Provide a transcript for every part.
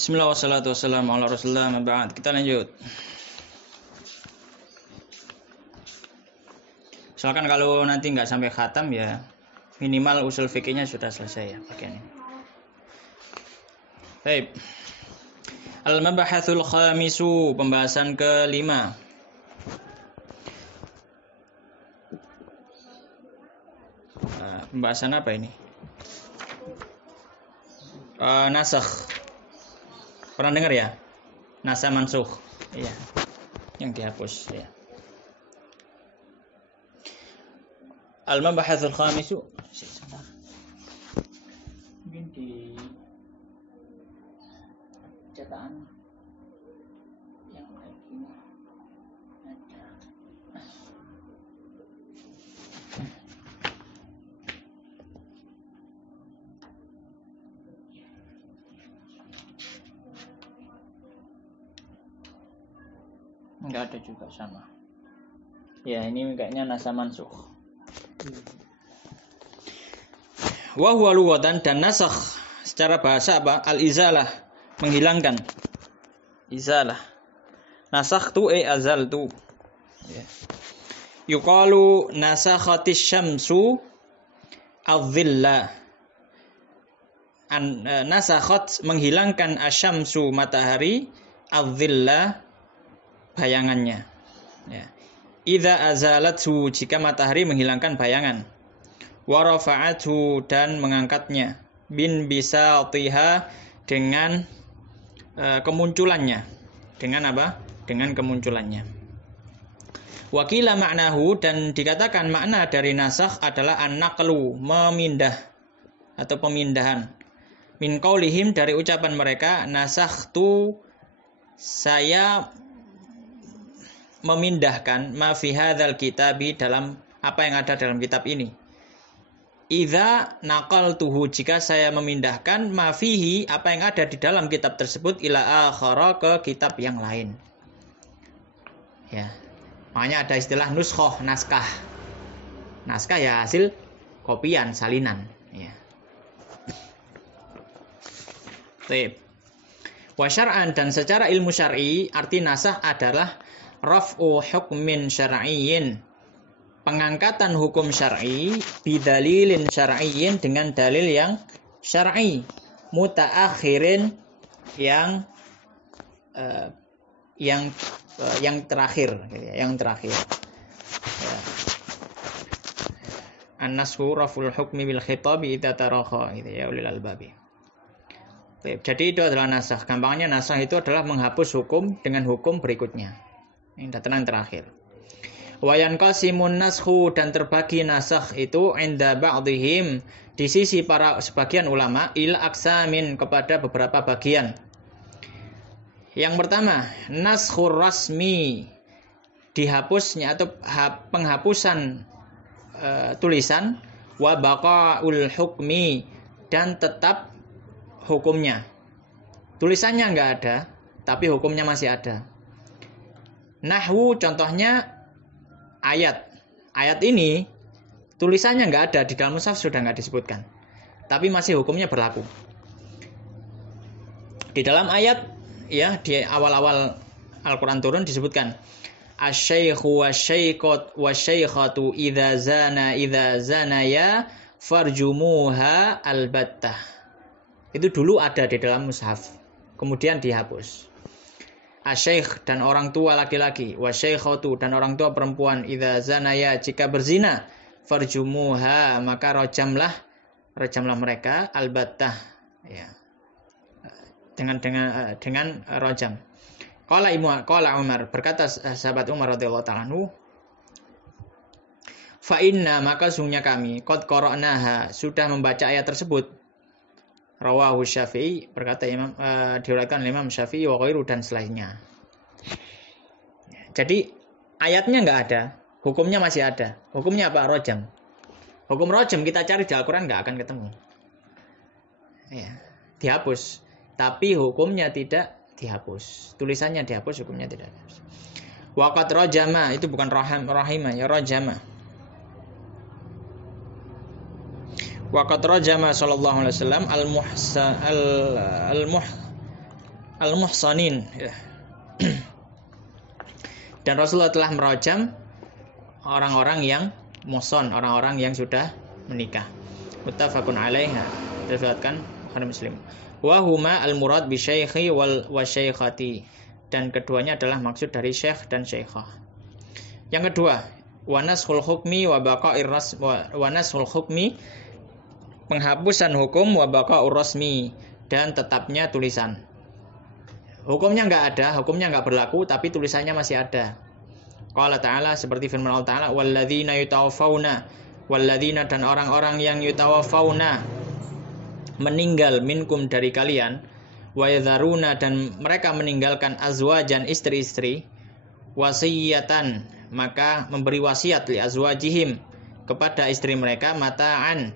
Bismillah wassalatu wassalamu ala rasulullah ma ba'd. Kita lanjut. Misalkan kalau nanti nggak sampai khatam ya minimal usul fikihnya sudah selesai ya bagian ini. Baik. Al-mabahathul khamisu, pembahasan kelima. Pembahasan apa ini? Nasakh. Pernah dengar ya? Nasa mansukh. Iya. Yang dihapus ya. Al-mabahathul khamisu. Mungkin di cetakan yang kayak gini ada. Enggak ada juga sama. Ya, ini kayaknya nasa mansukh. Wa huwa lughatan, dan nasakh secara bahasa apa? Al-izalah, menghilangkan. Izalah. Nasakhtu azaltu. Ya. Yuqalu nasakhatis syamsu adh-dhilla. Nasakhat, menghilangkan asyamsu, matahari, adh-dhilla, bayangannya. Ya. Idza azalathu, jika matahari menghilangkan bayangan. Wa rafa'athu, dan mengangkatnya. Bin bisatiha, dengan kemunculannya. Dengan apa? Dengan kemunculannya. Wa qila ma'nahu, dan dikatakan makna dari nasakh adalah an-naqlu, memindah atau pemindahan. Min qaulihim, dari ucapan mereka, nasakhtu, saya memindahkan ma fi hadzal kitabi, dalam apa yang ada dalam kitab ini. Idza naqaltuhu, jika saya memindahkan ma fihi, apa yang ada di dalam kitab tersebut, ila akhara, ke kitab yang lain. Ya. Makanya ada istilah nuskhoh, naskah. Naskah ya hasil kopian, salinan, ya. Baik. Wa syar'an, dan secara ilmu syar'i, arti nasakh adalah raf'u hukmin syar'iyyin, pengangkatan hukum syar'i, bidalilin syar'iyyin, dengan dalil yang syar'i, mutaakhirin, yang terakhir, yang terakhir. Ya. An-nashu raf'ul hukmi bil khitabi idza tarakha, gitu ya ulil albabi. Jadi itu adalah nasakh. Gampangnya nasakh itu adalah menghapus hukum dengan hukum berikutnya. Ini datang terakhir. Wa yanqasimun naskhu, dan terbagi nasakh itu inda ba'dihim, di sisi para sebagian ulama, ila aqsamin, kepada beberapa bagian. Yang pertama, naskhur rasmi, dihapusnya atau penghapusan tulisan, wa baqaul hukmi, dan tetap hukumnya. Tulisannya enggak ada, tapi hukumnya masih ada. Nahwu, contohnya ayat. Ayat ini tulisannya enggak ada, di dalam mushaf sudah enggak disebutkan, tapi masih hukumnya berlaku. Di dalam ayat, ya, di awal-awal Al-Quran turun disebutkan asy-syaikhu wasy-syaikhatu idza zanaya farjumuha albattah. Itu dulu ada di dalam mushaf, kemudian dihapus. Asy-syaikh, dan orang tua laki-laki, wasy-syaikhatu, dan orang tua perempuan, idza zanaya, jika berzina, farjumuha, maka rajamlah mereka, albattah, ya, dengan rajam. Qala Umar, berkata sahabat Umar radhiyallahu ta'ala anhu, fa inna, maka sungguhnya kami, qad qara'naha, sudah membaca ayat tersebut. Rawahu Syafi'i, berkata Imam, diriwayatkan Imam Syafi'i wa ghairu, dan selainnya. Jadi ayatnya enggak ada, hukumnya masih ada. Hukumnya apa? Rajam. Hukum rajam kita cari di Al-Qur'an enggak akan ketemu. Ya, dihapus. Tapi hukumnya tidak dihapus. Tulisannya dihapus, hukumnya tidak dihapus. Waqat rajama, itu bukan rahimah, ya rajama. Waqat rajama sallallahu alaihi wasallam al-muhsanin. Ya. Dan Rasulullah telah merajam orang-orang yang muhsan, orang-orang yang sudah menikah. Muttafaqun alaiha. Diriwayatkan Bukhari Muslim. Wa huma al-murad bi syaikhi wal wasyaikhati. Dan keduanya adalah maksud dari syekh dan syaikhah. Yang kedua, wa naskhul hukmi wa baqa'ir wa naskhul hukmi, penghapusan hukum, wa baqa'ur rasmi, dan tetapnya tulisan. Hukumnya enggak ada, hukumnya enggak berlaku, tapi tulisannya masih ada. Qala ta'ala, seperti firman Allah Ta'ala, walladzina yutawaffawna, walladzina, dan orang-orang yang yutawaffawna, meninggal minkum dari kalian, wa yadharuna, dan mereka meninggalkan azwajan, istri-istri, wasiyatan, maka memberi wasiat li azwajihim, kepada istri mereka, mata'an,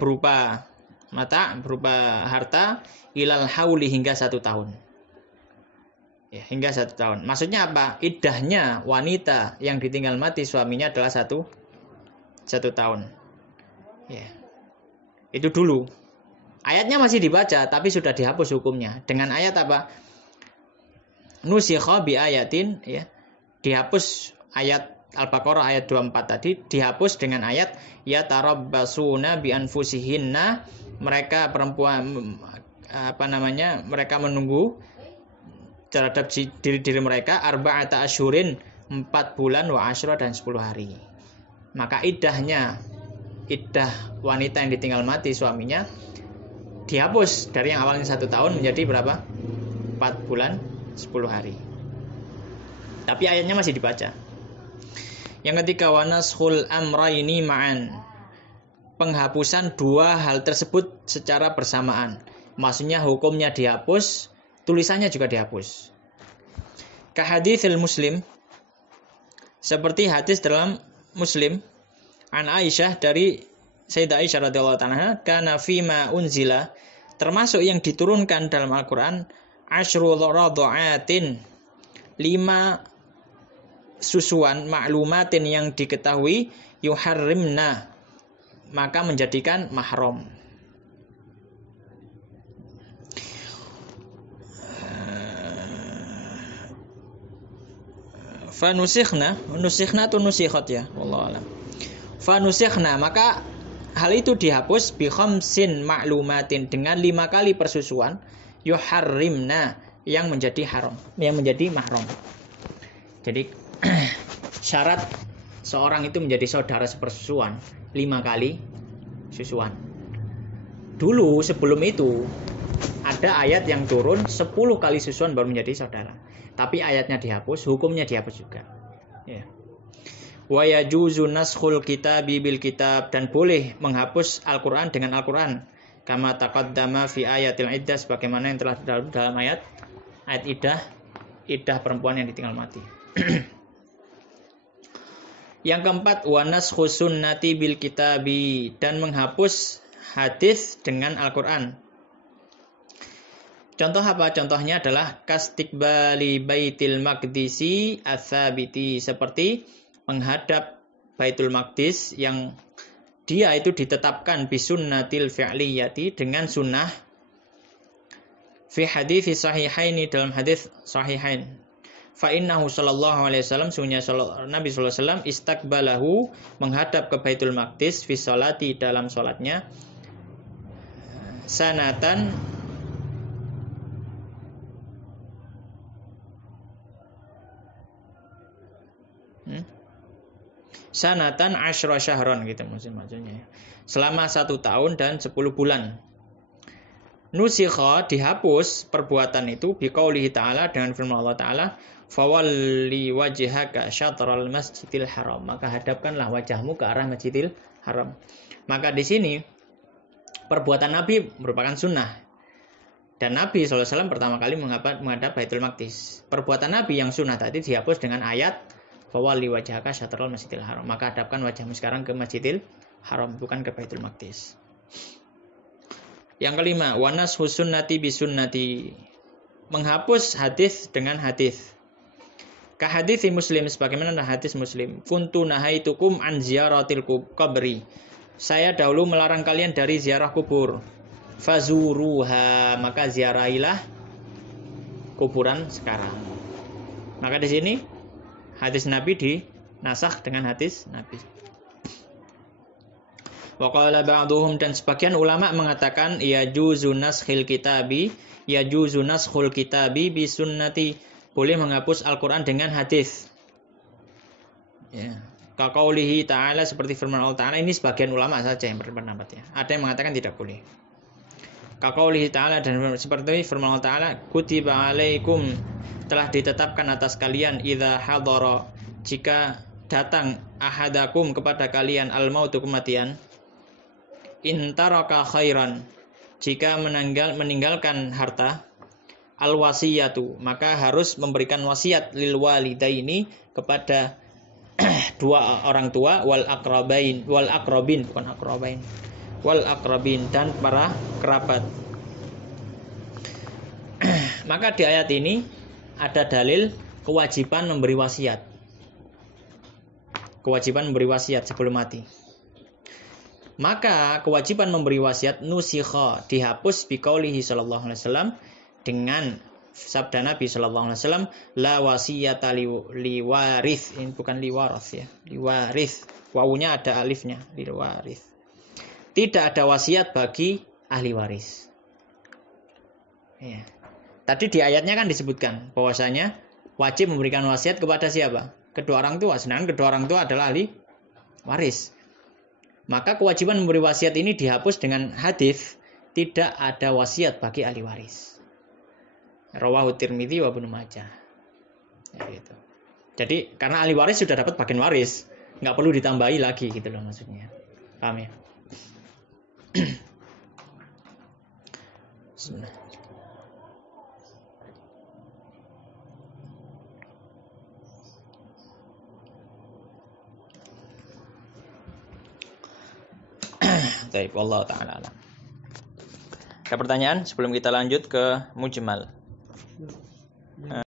berupa mata, berupa harta, ilal hauli, hingga 1 tahun. Ya, hingga 1 tahun. Maksudnya apa? Iddahnya wanita yang ditinggal mati suaminya adalah 1 tahun. Ya. Itu dulu. Ayatnya masih dibaca, tapi sudah dihapus hukumnya. Dengan ayat apa? Nusikha bi ayatin, ya. Dihapus ayat Al-Baqarah ayat 24 tadi, dihapus dengan ayat ya tarabbasuna bi anfusihinna, mereka perempuan mereka menunggu terhadap diri mereka arba'ata asyurin, 4 bulan wa asyra, dan 10 hari. Maka iddah wanita yang ditinggal mati suaminya dihapus dari yang awalnya 1 tahun menjadi berapa? 4 bulan 10 hari. Tapi ayatnya masih dibaca. Yang ketiga, wa naskhul amrayni ma'an, penghapusan 2 hal tersebut secara bersamaan. Maksudnya hukumnya dihapus, tulisannya juga dihapus. Ka haditsil Muslim, seperti hadis dalam Muslim, an Aisyah, dari Sayyidah Aisyah radhiyallahu anha, kana fima unzila, termasuk yang diturunkan dalam Al-Qur'an, asyru radha'atin, 5 susuan, maklumatin, yang diketahui, yuharrimna, maka menjadikan mahram. Fanusikhna atau nusikhat, ya, wallahu alam. Fanusikhna, maka hal itu dihapus, bi khamsin maklumatin, dengan 5 kali persusuan, yuharrimna, yang menjadi haram, yang menjadi mahram. Jadi syarat seorang itu menjadi saudara sepersusuan 5 kali susuan. Dulu sebelum itu ada ayat yang turun 10 kali susuan baru menjadi saudara. Tapi ayatnya dihapus, hukumnya dihapus juga. Ya. Wa yajuzu naskhul kitabi bil kitab, dan boleh menghapus Al-Qur'an dengan Al-Qur'an. Kama taqaddama fi ayatil iddah, sebagaimana yang telah dalam ayat iddah perempuan yang ditinggal mati. Yang keempat, wa naskhu sunnati bil kitabi, dan menghapus hadis dengan Al-Qur'an. Contoh apa? Contohnya adalah kastiqbali baitil maqdisi ats-tsabiti, seperti menghadap Baitul Maqdis yang dia itu ditetapkan bisunnatil fi'liyati, dengan sunnah, fi hadits sahihaini, dalam hadis sahihain. Fa innahu sallallahu alaihi wasallam, sunnah Nabi sallallahu alaihi wasallam, istaqbalahu, menghadap ke Baitul Maqdis, fi sholati, dalam salatnya, sanatan, sanatan asyra syahron, gitu maksudnya. Selama 1 tahun dan 10 bulan. Nusikha, dihapus perbuatan itu, biqaulihi ta'ala, dengan firman Allah Ta'ala, fawalli wajhaka syatral masjidil haram, maka hadapkanlah wajahmu ke arah Masjidil Haram. Maka di sini perbuatan Nabi merupakan sunnah. Dan Nabi SAW pertama kali menghadap Baitul Maqdis. Perbuatan Nabi yang sunnah tadi dihapus dengan ayat fawalli wajhaka syatral masjidil haram, maka hadapkan wajahmu sekarang ke Masjidil Haram, bukan ke Baitul Maqdis. Yang kelima, wa nashu sunnati bi sunnati, menghapus hadis dengan hadis. Ka hadis Muslim, sebagaimana hadis Muslim, kuntu nahaitukum an ziyaratil qabri, saya dahulu melarang kalian dari ziarah kubur. fazuruha, maka ziarahilah kuburan sekarang. Maka di sini hadis Nabi dinasakh dengan hadis Nabi. Wa qala ba'dhum, dan sebagian ulama mengatakan yajuzu naskhul kitabi bi sunnati, boleh menghapus Al-Qur'an dengan hadis. Ya. Kaqaulihi ta'ala, seperti firman Allah Ta'ala, ini sebagian ulama saja yang berpendapat ya. Ada yang mengatakan tidak boleh. Kaqaulihi ta'ala, dan seperti firman Allah Ta'ala, kutiba alaikum, telah ditetapkan atas kalian, idza hadara, jika datang ahadakum kepada kalian al-mautu, kematian, in taraka khairan, jika meninggalkan harta, al-wasiyatu, maka harus memberikan wasiat lil walidaini, kepada dua orang tua, wal akrabin, dan para kerabat. Maka di ayat ini ada dalil kewajiban memberi wasiat. Kewajiban memberi wasiat sebelum mati. Maka kewajiban memberi wasiat nusikha, dihapus biqaulihi sallallahu alaihi wasallam, dengan sabda Nabi sallallahu alaihi wasallam, la wasiyata liwarith, ini bukan liwarath ya, liwarith, wawunya ada alifnya, liwarith. Tidak ada wasiat bagi ahli waris. Ya. Tadi di ayatnya kan disebutkan bahwasanya wajib memberikan wasiat kepada siapa? Kedua orang tua, sedangkan kedua orang tua adalah ahli waris. Maka kewajiban memberi wasiat ini dihapus dengan hadis, tidak ada wasiat bagi ahli waris. Rawahu Tirmidzi wa Ibnu Majah. Ya, gitu. Jadi karena ahli waris sudah dapat bagian waris, nggak perlu ditambahi lagi gitu loh maksudnya. Paham ya? Bismillah. Baik, wallahu ta'ala alam. Ada pertanyaan sebelum kita lanjut ke mujmal?